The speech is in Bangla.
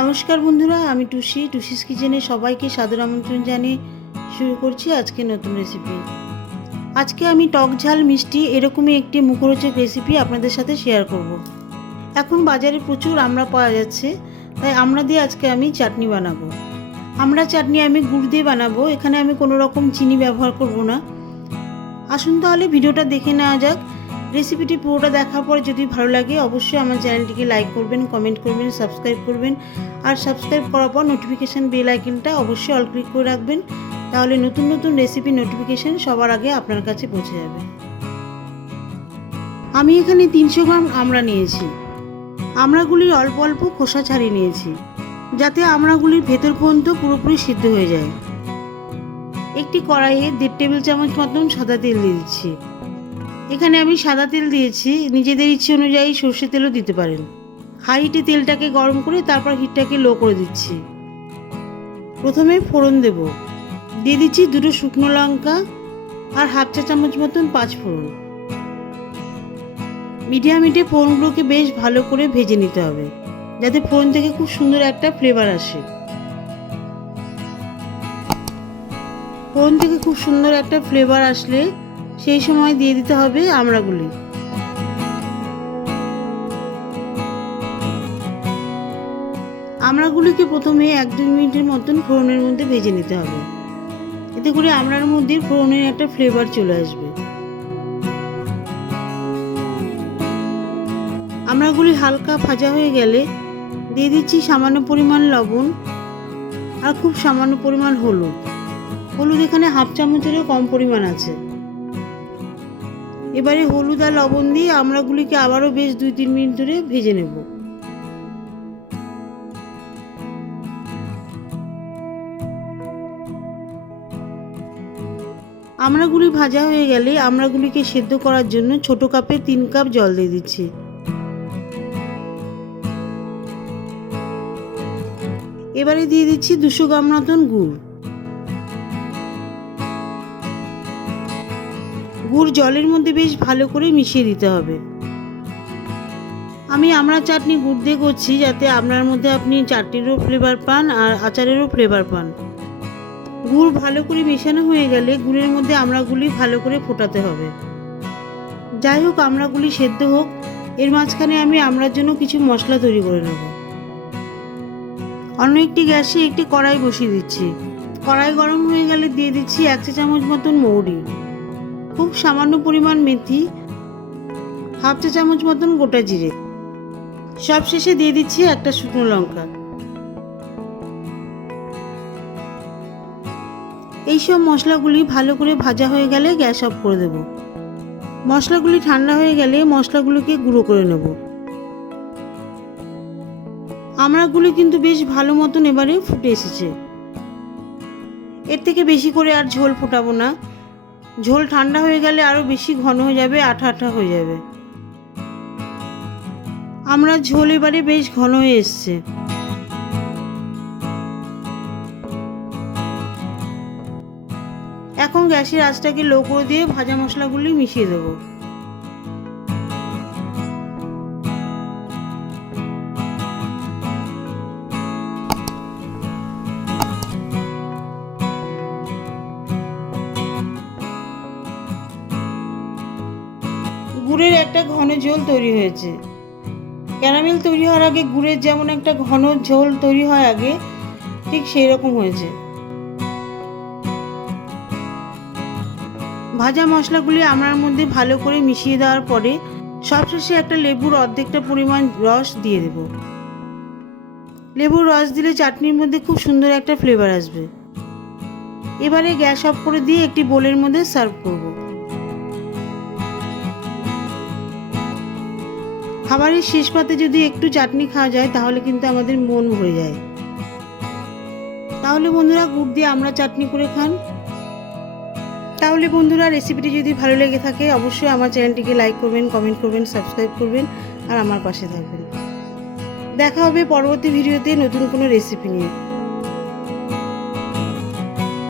নমস্কার বন্ধুরা, আমি টুসিস কিচেনে সবাইকে সাদর আমন্ত্রণ জানিয়ে শুরু করছি আজকে নতুন রেসিপি। আজকে আমি টক ঝাল মিষ্টি এরকমই একটি মুখরোচক রেসিপি আপনাদের সাথে শেয়ার করব। এখন বাজারে প্রচুর আমড়া পাওয়া যাচ্ছে, তাই আমড়া দিয়ে আজকে আমি চাটনি বানাবো। আমড়া চাটনি আমি গুড় দিয়ে বানাবো, এখানে আমি কোনো রকম চিনি ব্যবহার করব না। আসুন তাহলে ভিডিওটা দেখে নেওয়া যাক। রেসিপিটি পুরোটা দেখার পর যদি ভালো লাগে অবশ্যই আমার চ্যানেলটিকে লাইক করবেন, কমেন্ট করবেন, সাবস্ক্রাইব করবেন। আর সাবস্ক্রাইব করার পর নোটিফিকেশান বেল আইকনটা অবশ্যই অল ক্লিক করে রাখবেন, তাহলে নতুন নতুন রেসিপি নোটিফিকেশান সবার আগে আপনার কাছে পৌঁছে যাবে। আমি এখানে 300 গ্রাম আমড়া নিয়েছি। আমড়াগুলির অল্প অল্প খোসা ছাড়িয়ে নিয়েছি, যাতে আমড়াগুলির ভেতর পর্যন্ত পুরোপুরি সিদ্ধ হয়ে যায়। একটি কড়াইয়ে 1.5 টেবিল চামচ মতন সাদা তেল দিয়ে দিচ্ছি। এখানে আমি সাদা তেল দিয়েছি, নিজেদের ইচ্ছে অনুযায়ী সর্ষে তেলও দিতে পারেন। হাই হিটে তেলটাকে গরম করে তারপর হিটটাকে লো করে দিচ্ছি। প্রথমে ফোড়ন দেব, দিয়ে দিচ্ছি 2 শুকনো লঙ্কা আর 1/2 চা চামচ মতন 5 ফোড়ন। মিডিয়াম হিটে ফোড়নগুলোকে বেশ ভালো করে ভেজে নিতে হবে, যাতে ফোড়ন থেকে খুব সুন্দর একটা ফ্লেভার আসে। ফোড়ন থেকে খুব সুন্দর একটা ফ্লেভার আসলে সেই সময় দিয়ে দিতে হবে আমড়াগুলি। আমড়াগুলিকে প্রথমে 1-2 মিনিটের মতন ফোড়নের মধ্যে ভেজে নিতে হবে, এতে করে আমড়ার মধ্যে ফোড়নের একটা ফ্লেভার চলে আসবে। আমড়াগুলি হালকা ভাজা হয়ে গেলে দিয়ে দিচ্ছি সামান্য পরিমাণ লবণ আর খুব সামান্য পরিমাণ হলুদ। হলুদ এখানে 1/2 চামচেরও কম পরিমাণ আছে। এবারে হলুদ আর লবণ দিয়ে আমড়াগুলিকে আবারও বেশ 2-3 মিনিট ধরে ভেজে নেব। আমড়াগুলি ভাজা হয়ে গেলে আমড়াগুলিকে সেদ্ধ করার জন্য ছোট কাপে 3 কাপ জল দিয়ে দিচ্ছি। এবারে দিয়ে দিচ্ছি 200 গ্রাম মতন গুড়। গুড় জলের মধ্যে বেশ ভালো করে মিশিয়ে দিতে হবে। আমি আমড়া চাটনি গুড় দিয়ে করছি, যাতে আমড়ার মধ্যে আপনি চাটনিরও ফ্লেভার পান আর আচারেরও ফ্লেভার পান। গুড় ভালো করে মেশানো হয়ে গেলে গুড়ের মধ্যে আমড়াগুলি ভালো করে ফোটাতে হবে। যাই হোক, আমড়াগুলি সেদ্ধ হোক, এর মাঝখানে আমি আমড়ার জন্য কিছু মশলা তৈরি করে নেব। অন্য একটি গ্যাসে একটি কড়াই বসিয়ে দিচ্ছি। কড়াই গরম হয়ে গেলে দিয়ে দিচ্ছি 1 চা চামচ মতন মৌরি, খুব সামান্য পরিমাণ মেথি, 1/2 চা চামচ মতন গোটা জিরে, সব শেষে দিয়ে দিচ্ছি একটা শুকনো লঙ্কা। এইসব মশলাগুলি ভালো করে ভাজা হয়ে গেলে গ্যাস অফ করে দেব। মশলাগুলি ঠান্ডা হয়ে গেলে মশলাগুলোকে গুঁড়ো করে নেব। আমড়াগুলি কিন্তু বেশ ভালো মতন এবারে ফুটে এসেছে। এর থেকে বেশি করে আর ঝোল ফোটাবো না, ঝোল ঠান্ডা হয়ে গেলে আরও বেশি ঘন হয়ে যাবে, আঠা আঠা হয়ে যাবে। আমড়ার ঝোল এবারে বেশ ঘন হয়ে এসছে। এখন গ্যাসের আঁচটাকে লো করে দিয়ে ভাজা মশলাগুলি মিশিয়ে দেব। গুড়ের একটা ঘন ঝোল তৈরি হয়েছে। ক্যারামেল তৈরি হওয়ার আগে গুড়ের যেমন একটা ঘন ঝোল তৈরি হয় আগে, ঠিক সেই রকম হয়েছে। ভাজা মশলাগুলি আমড়ার মধ্যে ভালো করে মিশিয়ে দেওয়ার পরে সবশেষে একটা লেবুর অর্ধেকটা পরিমাণ রস দিয়ে দেব। লেবুর রস দিলে চাটনির মধ্যে খুব সুন্দর একটা ফ্লেভার আসবে। এবারে গ্যাস অফ করে দিয়ে একটি বোলের মধ্যে সার্ভ করব। খাবারের শেষ পাতে যদি একটু চাটনি খাওয়া যায় তাহলে কিন্তু আমাদের মন ভরে যায়। তাহলে বন্ধুরা গুড় দিয়ে আমড়া চাটনি করে খান। তাহলে বন্ধুরা রেসিপিটি যদি ভালো লেগে থাকে অবশ্যই আমার চ্যানেলটিকে লাইক করবেন, কমেন্ট করবেন, সাবস্ক্রাইব করবেন আর আমার পাশে থাকবেন। দেখা হবে পরবর্তী ভিডিওতে নতুন কোনো রেসিপি নিয়ে।